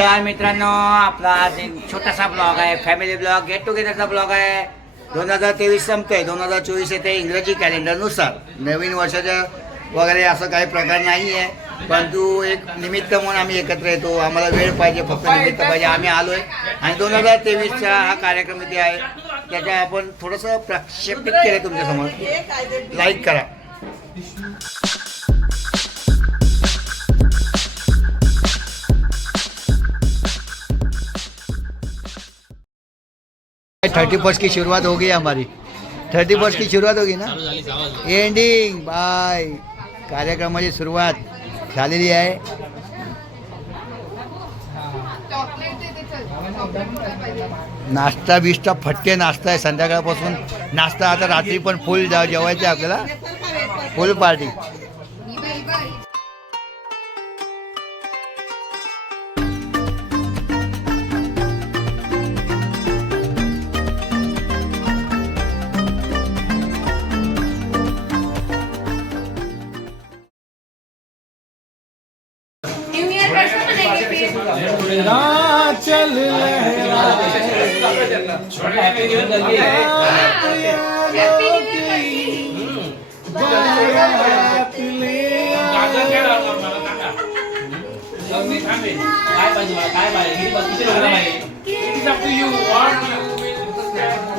नमस्कार मित्रांनो आपला आज एक छोटासा ब्लॉग आहे फॅमिली ब्लॉग गेट टुगेदरचा ब्लॉग आहे. दोन हजार तेवीस संपतोय दोन हजार चोवीस येते इंग्रजी कॅलेंडरनुसार नवीन वर्षाच्या वगैरे असं काही प्रकार नाही आहे परंतु एक निमित्त म्हणून आम्ही एकत्र येतो. आम्हाला वेळ पाहिजे फक्त निमित्त पाहिजे. आम्ही आलोय आणि दोन हजार तेवीसचा हा कार्यक्रम इथे आहे. त्याच्या आपण थोडंसं प्रक्षेपित केलं तुमच्यासमोर. लाईक करा. थर्टी फर्स्ट की शुरुआत हो गई हमारी। थर्टी फर्स्ट की शुरुआत होगी ना? एंडिंग बाय कार्यक्रमाची सुरुवात झालेली आहे। नाश्ता बिष्टा फटके नाश्ता आहे संध्याकाळपासून. नाश्ता आता रात्री पण फुल जेवायचे आपल्याला. फुल पार्टी काय पाहिजे मला काय पाहिजे किती पाहिजे किती लोकांना पाहिजे it is up to you what you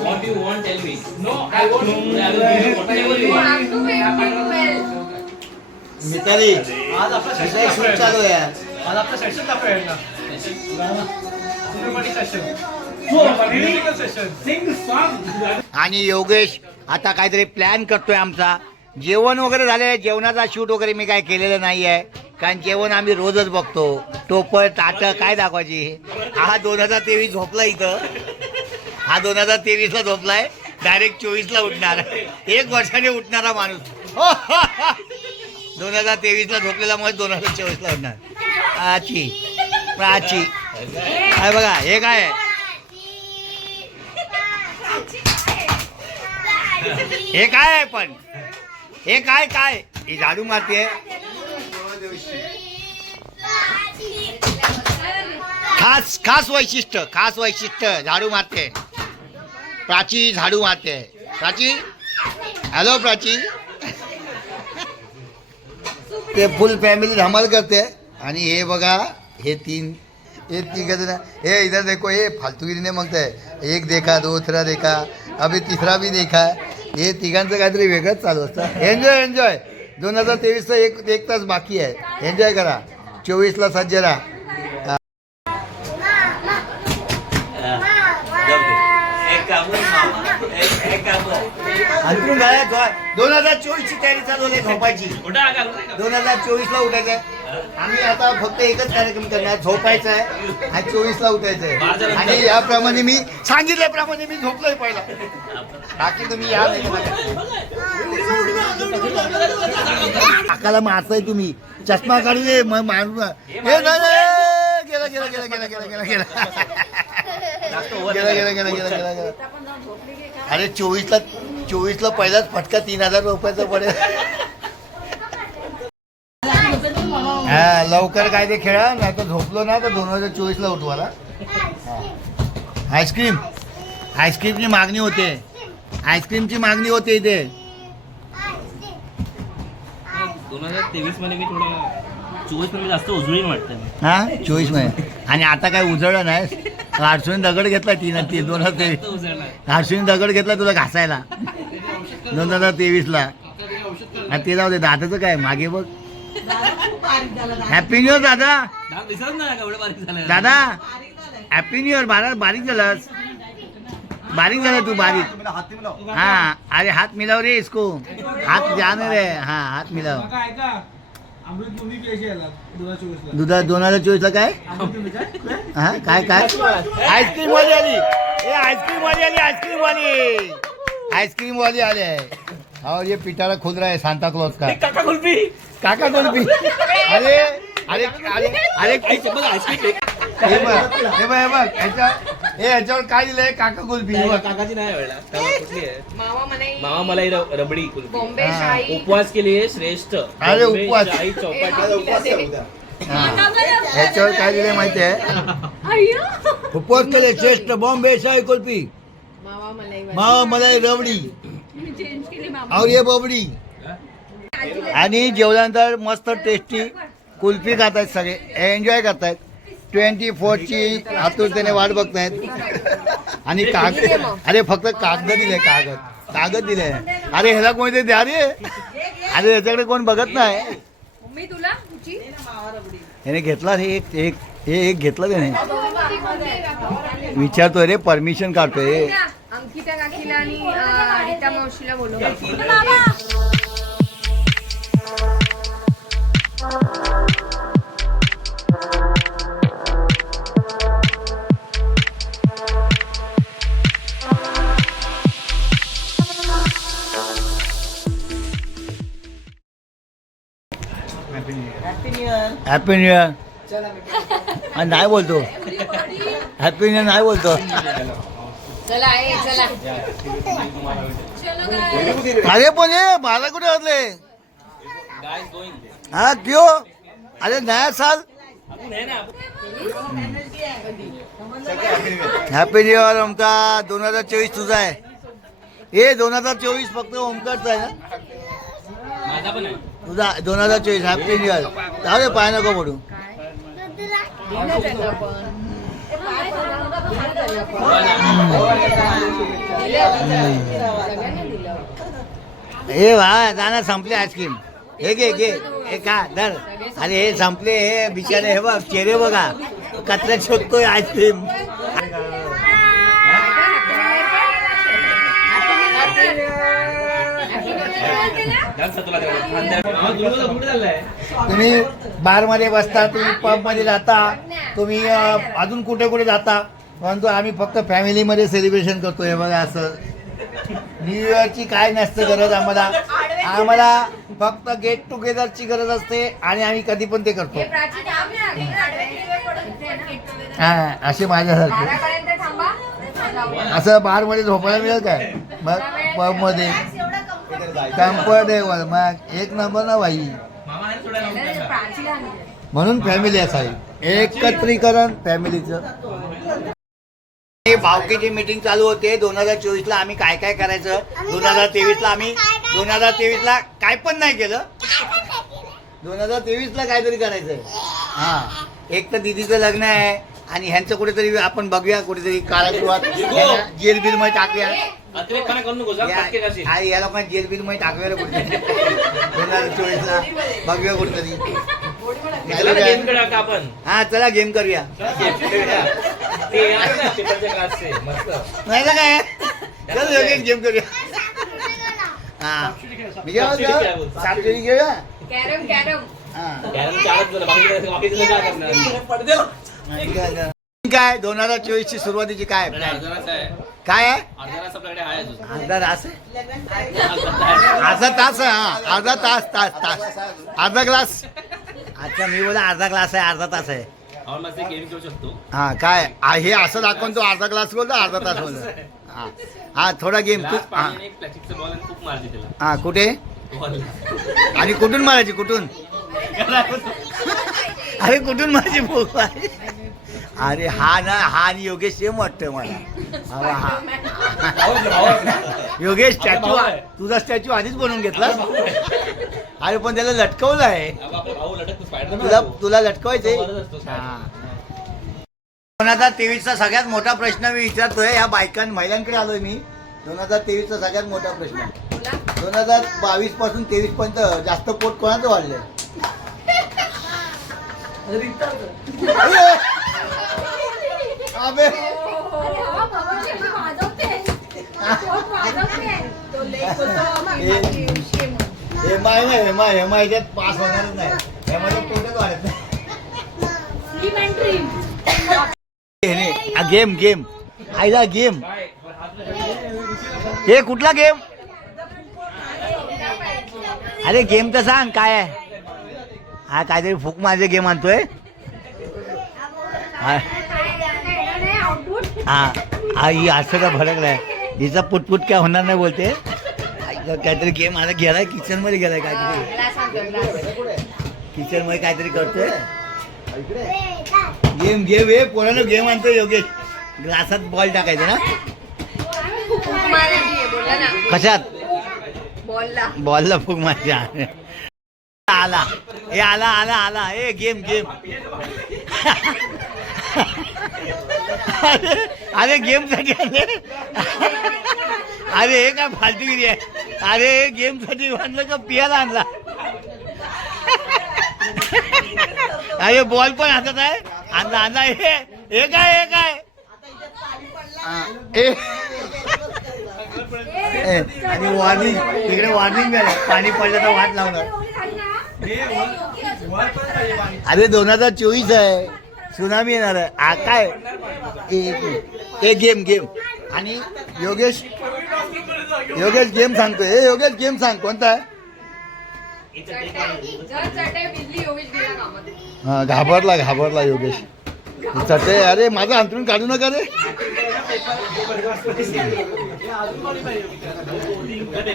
What do you want? Tell me. No, I won't. No, I will give you whatever you want. You have to pay me well. Mitali आज आपला session shoot चालू आहे आज आपला session दाखवूया ना session पूर्ण session आणि योगेश आता काहीतरी प्लॅन करतोय आमचा. जेवण वगैरे झाले जेवणाचा शूट वगैरे मी काय केलेलं नाही आहे कारण जेवण आम्ही रोजच बघतो. टोपं ताटं काय दाखवायची? हा दोन हजार तेवीस झोपला इथं. हा दोन हजार तेवीसला झोपलाय. डायरेक्ट चोवीसला उठणार. एक वर्षाने उठणारा माणूस. हो, हो, हो. दोन हजार तेवीसला झोपलेला मग दोन हजार चोवीसला उठणार. प्राची. प्राची. बघा हे काय हे काय आहे पण? हे काय काय? ही झाडू मारते खास खास वैशिष्ट्य खास वैशिष्ट्य झाडू मारते प्राची झाडू मारते प्राची? हॅलो प्राची? ते फुल फॅमिली धमाल करते. आणि हे बघा हे तीन हे तिघ जण. हे इधर देखो हे फालतूगिरी मग ते एक देखा दुसरा देखा अभि तिसरा भी देखा हे। तिघांचं काहीतरी वेगळंच चालू असतं. एन्जॉय एन्जॉय दोन हजार तेवीसचा एक एक तास बाकी आहे. एन्जॉय करा. चोवीसला सज्ज राहा. दोन हजार चोवीसची तयारी चालू आहे झोपायची. दोन हजार चोवीसला उठायचं आम्ही आता फक्त एकच कार्यक्रम करणार झोपायचा आहे आणि चोवीसला उठायचं आहे. आणि याप्रमाणे मी सांगितल्याप्रमाणे मी झोपलोय पहिला. बाकी तुम्ही या? काकाला मारताय तुम्ही. चष्मा काढून ये मग मारू गेला गेला गेला गेला गेला गेला गेला. गेला गेला गेला गेला गेला गेला. अरे चोवीसला चोवीसला पहिलाच फटका तीन हजार रुपयाचा पडेल. हा लवकर काय ते खेळा नाही तर झोपलो ना तर दोन हजार चोवीसला उठवाला आईस्क्रीम. आईस्क्रीमची मागणी होते. आईस्क्रीमची मागणी होते इथे. दोन हजार तेवीसमध्ये मी थोडं चोवीसमध्ये जास्त उजळीन वाटतं हा? चोवीसमध्ये. आणि आता काय उजळलं नाही. आठशे दगड घेतला तीन तीन दोन हजार तेवीस. आठशे दगड घेतला तुला घासायला. दोन हजार तेवीसला ते जाऊ दे. दादाचं काय? मागे बघ. हॅपी न्यू इयर दादा. दाग दिसत नाही का एवढं बारीक झालं? दादा हॅपी न्यू इयर बारा बारीक झालास. बारीक झाला तू बारीक. हाँ अरे हाथ मिलाव रे इसको. हाथ जाने रे. हाँ हाथ मिलाव. दोन हजार दुधा दोन हजार चोवीसला काय? हा काय काय? आईस्क्रीम वाली आली. ए आईस्क्रीम वाली आली आईस्क्रीम वाली आईस्क्रीम वाली आले और ये पिटारा खुद रहा है सांता क्लॉज का काका कुल्फी अरे अरे अरे अरे बघ हे बघ हे हे हे ह्याच्यावर काय लिहिलंय काका कुल्फी. काकाची नाही वेळा कुठली आहे? मामा मलाई मामा मलाई र- रबडी कुल्फी बॉम्बे हाँ. शाही उपवास के लिए श्रेष्ठ. अरे उपवास. शाही चौपाटी. उपवास. ह्याच्यावर काय दिले माहिती आहे उपवास केले श्रेष्ठ बॉम्बे शाही कुल्फी मावा मलाई मावा मलाई रबडी. और ये बबडी. आणि जेवल्यानंतर मस्त टेस्टी कुल्फी खात आहेत सगळे. एन्जॉय करतायत. ट्वेंटी फोरची आतुरतेने वाट बघतायत. आणि काग अरे फक्त कागद दिले कागद. कागद दिले अरे ह्याला कोणीतरी द्या रे. अरे ह्याच्याकडे कोण बघत नाही. ह्याने घेतला हे एक एक हे एक घेतलं त्याने. विचारतोय रे परमिशन काढतोय. अंकिता काकीला आणि रीता मावशीला बोलव. हॅपी न्यू इयर आणि नाही बोलतो. हॅपी न्यू इयर नाही बोलतो. चला ये चला. अरे पण हे मला कुठे गोइंग हा क्यों? अरे नया साल. हॅपी न्यू इयर ओमका दोन हजार चोवीस तुझा आहे. हे दोन हजार चोवीस फक्त ओमकारचा आहे ना? माझा पण आहे. तुझा दोन हजार चोवीस हॅपी न्यू इयर जाऊ दे पाय नको पडू. हे वा दाना संपले आईस्क्रीम हे घे घे. हे का धर. अरे हे संपले हे बिचारे हे बघ चेहरे बघा. कचऱ्यात शोधतोय आईस्क्रीम डान्स तुला कुठे चाललाय तुम्ही बारमध्ये बसता तुम्ही पबमध्ये जाता तुम्ही अजून कुठे कुठे जाता? परंतु आम्ही फक्त फॅमिलीमध्ये सेलिब्रेशन करतो हे बघा असं. न्यू इयरची काय नसतं गरज आम्हाला. आम्हाला फक्त गेट टुगेदरची गरज असते आणि आम्ही कधी पण ते करतो. हा असे माझ्यासारखे. असं बारमध्ये झोपायला मिळेल काय? मग पबमध्ये कम्फर्टेबल मग एक नंबर ना आहे. आणली. म्हणून फॅमिली असावी एकत्रीकरण फॅमिलीचं भावकीची मीटिंग चालू होते. दोन हजार चोवीस ला आम्ही काय काय करायचं? दोन हजार तेवीस ला आम्ही दोन हजार तेवीस ला काय पण नाही केलं. दोन हजार तेवीस ला काहीतरी करायचं हा. एक तर दिदीचं लग्न आहे. आणि ह्यांचं कुठेतरी आपण बघूया कुठेतरी काळासुरुवात जेल बिलमध्ये टाकूया. अतिरेकपणा करू नको फटके खाशील. या- या लोकांना जेल बिलमध्ये टाकूया रे कुठेतरी दोन हजार चोवीस ला बघूया कुठेतरी. चला ना आपण. हा चला गेम करूया. चला game खेळूया. ते आहे ना पेपरच्या क्लासचे. मस्त. नाही ना काय? चल लगेच गेम करूया. हा. मी काय सापशिडी खेळा म्हणतो? बोल. सापशिडी घेऊया कॅरम कॅरम. हा. कॅरम चारच जण बाकी बाकीचे काय करणार ठीक आहे. काय? दोन हजार चोवीस ची सुरुवातीची काय? काय आहे? अर्धा तास अर्धा तास अर्धा तास. तास हा. अर्धा तास तास तास. अर्धा ग्लास. अच्छा मी बोला अर्धा ग्लास आहे अर्धा तास आहे. हा काय? आ, हे असं दाखवून तो अर्धा ग्लास बोलतो अर्धा तास बोलतो. हा. हा थोडा गेम तू हा. हा कुठे? आणि कुठून मारायची कुठून? अरे कुठून माझी भूक आहे अरे हा ना हा आणि योगेश सेम वाटतोय मला. हा, हा. योगेश स्टॅच्यू. तुझा स्टॅच्यू आधीच बनवून घेतला? अरे पण त्याला लटकवलं आहे. तुला तुला लटकवायचे तो वरच असतो spider. दोन हजार तेवीसचा सगळ्यात मोठा प्रश्न मी विचारतोय या बायकां महिलांकडे आलोय मी. दोन हजार तेवीसचा सगळ्यात मोठा प्रश्न. दोन हजार बावीसपासून तेवीस पर्यंत जास्त पोट कोणाचं वाढलंय? अबे. हेमाय नाही हेमाय हेमाय याच्यात पास होणारच नाही. हेमायचं पोटच वाढत नाही. Game game. आईला गेम? हे कुठला गेम? अरे गेम तर सांग काय आहे? हा काहीतरी फुक माझे गेम आणतोय. हा. हा हा, ही असं का भडकलाय? हिचा पुटपुट काय होणार नाही बोलते. काहीतरी गेम आता गेलाय किचनमध्ये गेलाय काहीतरी किचनमध्ये काहीतरी करतोय. गेम गेम हे पोरानं गेम आणतो योगेश. ग्लासात बॉल टाकायचा ना? कशात? बॉलला बॉलला माझ्या आला. हे आला आला आला. ए गेम गेम अरे अरे गेमसाठी आले. अरे हे काय फालतूगिरी आहे. अरे गेमसाठी आणलं का? पियाला आणला. अरे बॉल पण हातात आहे. आणला आणला. हे हे काय हे काय? आणि वॉर्निंग तिकडे वॉर्निंग द्यायला पाणी पडलं तर वाट लावणार. अरे दोन हजार चोवीस आहे. सुनामी येणार आहे. आ काय? ए- गेम गेम. आणि योगेश योगेश गेम सांगतोय. हे योगेश गेम सांग. कोणता आहे? हा घाबरला घाबरला योगेश. चटे अरे माझं अंतरून काढू नका रे.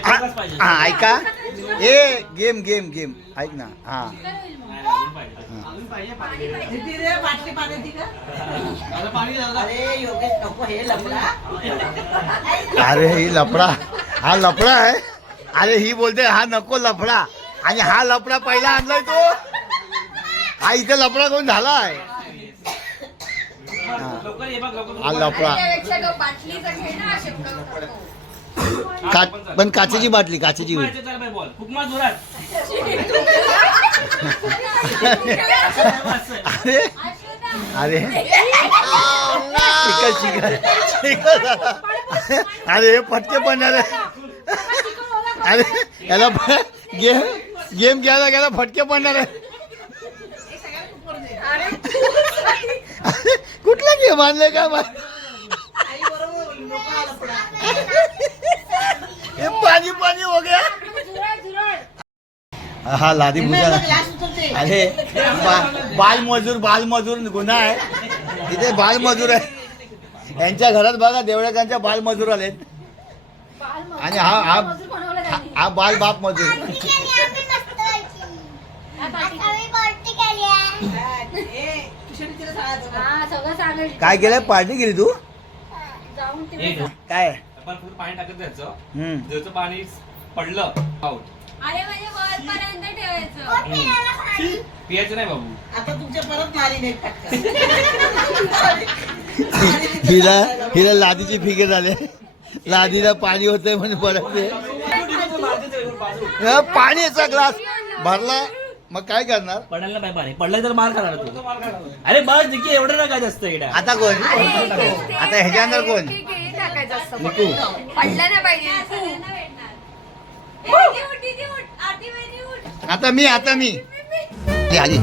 हा, हा, ऐका. ए गेम गेम गेम. ऐक ना. हा. अरे ही लफडा. हा लफडा. आहे. अरे ही बोलते हा नको लफडा. आणि हा लफडा पहिला आणलाय तो. हा इथे लफडा कोण झालाय. हा. लवकर ये बघ लवकर हा लफडा. पण काचेची बाटली काचेची होईल. जोरात. अरे. अरे. चिकल चिकल. चिकल अरे हे फटके पडणार आहे. अरे याला गेम गेम घ्यायला गेला फटके पडणार आहे अरे अरे, कुठला गेम आणले का? हे पाणी पाणी हो गया. हा लादी भुजा. अरे बालमजूर बालमजूर गुन्हा आहे. तिथे बालमजूर आहे. यांच्या घरात बघा देवळकांच्या बालमजूर आलेत. आणि हा हा हा- हा बाल बाप मजूर. काय केलंय? पार्टी केली तू काय? आपण फक्त पाणी टाकत जायचं पाणी पडलं आउट अरे म्हणजे वरपर्यंत ठेवायचं. पियाचं नाही बाबू. आता तुमच्या परत मारिनेट टाकतात हिला हिला लादीची फिगर झाले. लादीला पाणी होतंय म्हणून परत ते. पाण्याचा ग्लास भरला. मग काय करणार? पडायला नाही पाणी. पडलं तर मार खाणार तू. अरे बस देखील एवढं नका जास्त इकडे. आता कोण? आता ह्याच्यानंतर कोण? टाकायचं असतं. निकू. पडलं ना पाहिजे. आता मी आता मी. ही आली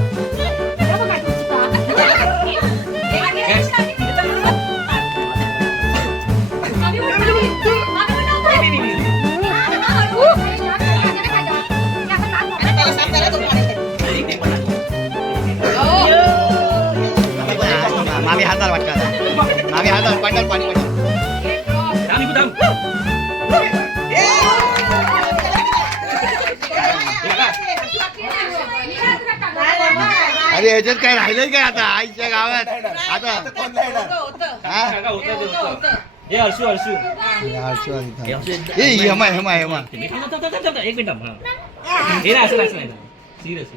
हाताला पाणी. अरे ह्याच्यात काय राहिलंय काय आता? आईच्या गावात. आता हा? हे हर्षू हर्षू. हे हेमा हेमा हेमा. एक मिनिट हा. असं नाही, असं नाही. सिरियस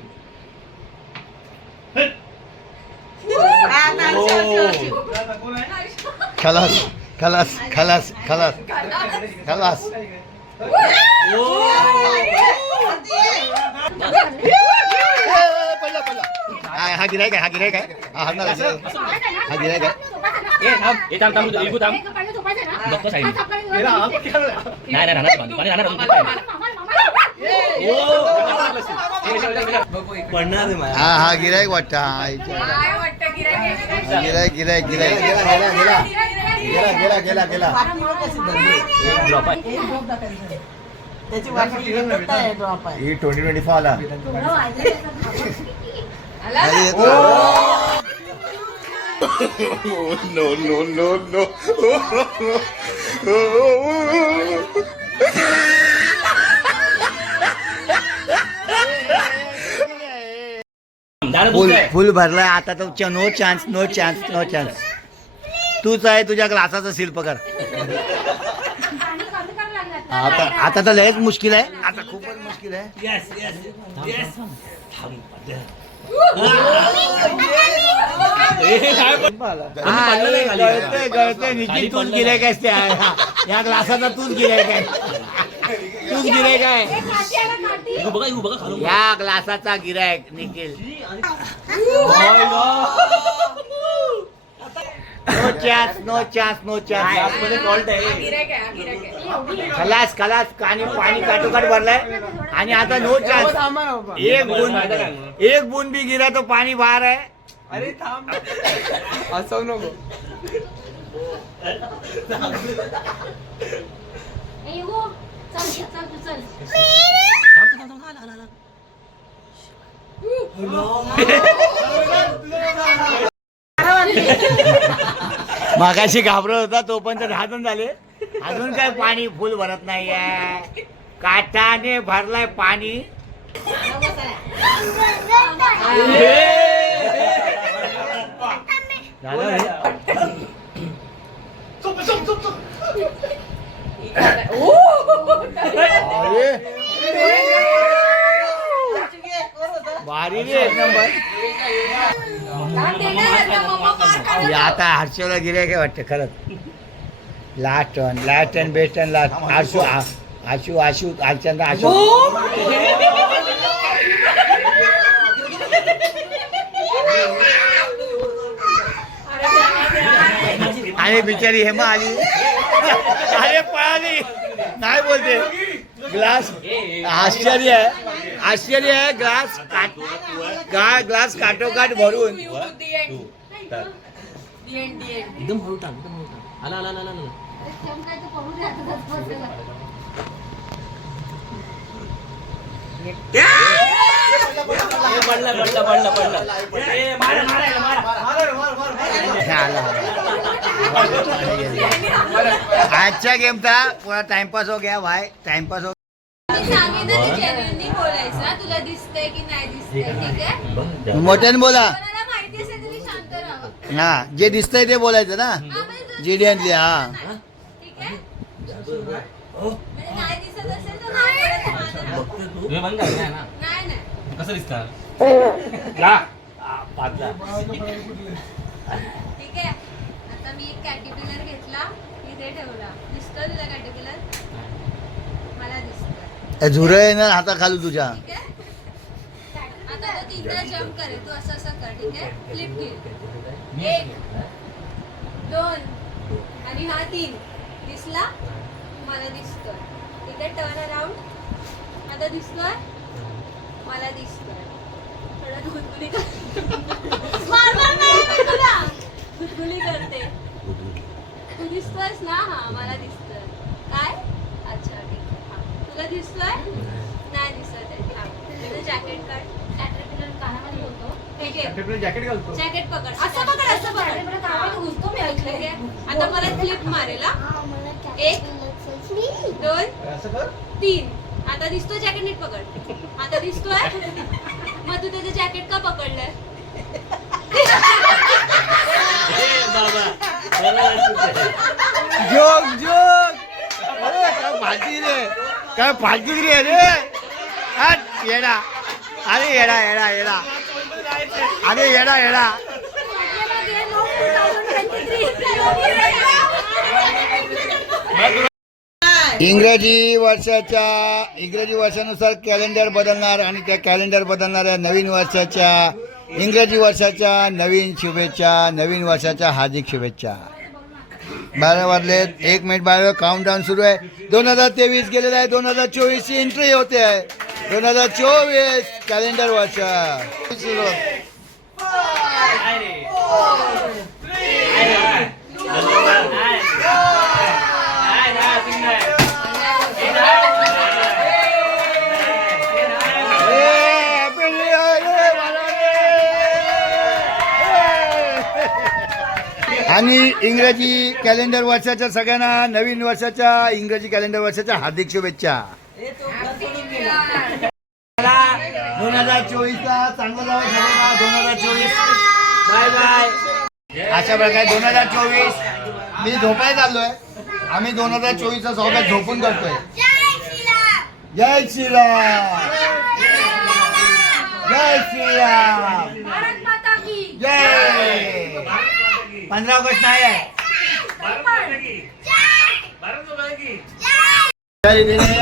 खलास खलास खलास खलास खलास. हा हा गिराय काय हा गिराय काय हा हाणणार आहे. हा गिराय काय हे पडणार हा हा गिरायक वाटतं हा आईच्या. काय वाटतं गिऱ्हाईक? गिरायक गिरायक गिरायक गेला गेला गेला गेला गेला गेला गेला ड्रॉप आहे त्याची वाटणी ड्रॉप आहे ही ट्वेंटी ट्वेंटी फोर आला आला अरे ना? येतो. दादा दूध फुल? फुल भरलाय. आता तर no chance no chance no chance तूच आहे तुझ्या ग्लासाचा सील पकड. आता आता तर लयच मुश्किल आहे. आता खूपच मुश्किल आहे. हा. गळतंय, गळतंय. तूच गिराय काय या ग्लासाचा तूच गिराय काय तूच गिराय काय इगू बघा इगू बघा खालून या ग्लासाचा गिरायक Nikhil. No chance no chance no चान्समध्ये आहे. हा. खलास खलास. आणि पाणी काटोकाट भरलाय. आणि आता नो चान्स एक बून एक बून बी गिरा तो पाणी बाहेर आहे. अरे थांब असं नको. थांब, थांब, थांब, मागाशी घाबरत होता तो पण तर जण झाले अजून काय पाणी फुल भरत नाही आहे काठाने भरलाय पाणी झालं अरे, भारी रे एक नंबर. आता हर्षला गिरे काय वाटतं खरंच. Last one last and best and last Ashu आ- आशू आशू आशू. आणि बिचारी हेमा आली. अरे पळाली. नाही बोलते. ग्लास आश्चर्य आहे आश्चर्य आहे ग्लास काट गा- ग्लास काटोकाट भरून. एकदम हळू टाक एकदम हळू टाक आला आला आला आला, आला ए, पडला पडला पडला पडला ए, मारा, मारा याला, मारा. आला. आजच्या गेमचा पुरा टाइमपास हो गया भाई टाइमपास हो सांगितलं की genuinely बोलायचं. हा. तुला दिसतंय की नाही दिसतंय ठीक आहे. मोठ्याने बोला. कोणाला माहिती असेल तरी शांत राहावं हा जे दिसतंय ते बोलायचं ना. जिडियनली हा. ठीक आहे? म्हणजे नाही दिसत असेल तर नाही बोलायचं माझं. बघतोय तू? हे बंद आहे ना. नाही नाही. कसं दिसतं? ठीक आहे. आता मी एक कॅटरपिलर घेतला. इथे ठेवला. दिसतोय तुला मला दिसतोय. झुरळ येणार हाता खालू तुझ्या. आता तो तीनदा जम्प करे. तू असं असं कर ठीक आहे? फ्लिप घे एक दोन आणि हा तीन. दिसला? मला दिसतोय. ठीक आहे टर्न अराउंड आता दिसतोय? मला दिसतोय. थोडं गुलगुली कर. मार मार नाही मी तुला. गुलगुली करते. तू दिसतोयस ना? हा मला दिसतोय. काय. तुला दिसतोय? नाही दिसत आहे हा. तुझं जॅकेट काढ. ठीक आहे जॅकेट घालतो. जॅकेट पकड. असं पकड असं पकड. ठीक आहे आता मला फ्लिप मारेल हा. एक दोन असं कर. तीन. आता दिसतोय जॅकेट नीट पकड. आता दिसतोय? मग तू त्याचं जॅकेट का पकडलंय? Joke joke. अरे काय फालतू रे. काय फालतू रे रे? हट, येडा. अरे येडा येडा येडा. अरे येडा येडा. इंग्रजी वर्षाच्या इंग्रजी वर्षानुसार कॅलेंडर बदलणार आणि त्या कॅलेंडर बदलणाऱ्या नवीन वर्षाच्या इंग्रजी वर्षाच्या नवीन शुभेच्छा नवीन वर्षाच्या हार्दिक शुभेच्छा. बारा वाजलेत एक मिनिट बारा काउंटडाऊन सुरू आहे. दोन हजार तेवीस गेलेलं आहे दोन हजार चोवीसची एंट्री होते. आहे दोन हजार चोवीस कॅलेंडर वर्ष. सुरू आणि इंग्रजी कॅलेंडर वर्षाच्या सगळ्यांना नवीन वर्षाच्या इंग्रजी कॅलेंडर वर्षाच्या हार्दिक शुभेच्छा. दोन हजार चोवीसला चांगलं जावं सगळ्यांना दोन हजार चोवीस. Bye bye. अशा प्रकारे दोन हजार चोवीस मी झोपायला चाललोय. आम्ही दोन हजार चोवीसचा स्वागत झोपून करतोय. जय श्रीराम. जय श्रीराम. जय. पंधरा ऑगस्ट नाही आहे.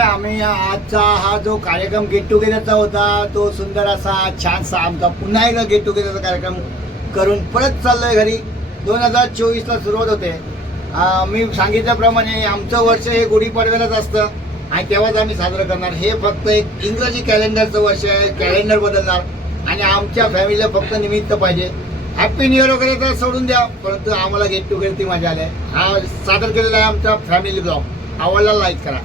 आम्ही आजचा हा जो कार्यक्रम गेट टुगेदरचा होता तो सुंदर असा छानसा आमचा पुन्हा एकदा गेट टुगेदरचा कार्यक्रम करून परत चाललोय घरी. दोन हजार चोवीसला सुरुवात होते. मी सांगितल्याप्रमाणे आमचं वर्ष हे गुढीपाडव्यालाच असतं. आणि तेव्हाच आम्ही साजरं करणार. हे फक्त एक इंग्रजी कॅलेंडरचं वर्ष आहे. कॅलेंडर बदलणार. आणि आमच्या फॅमिलीला फक्त निमित्त पाहिजे. हॅपी न्यू इयर वगैरे तर सोडून द्या. परंतु आम्हाला गेट टुगेदर ती मजा आली हा सादर केलेला आहे आमचा फॅमिली ब्लॉग आवडला लाईक करा.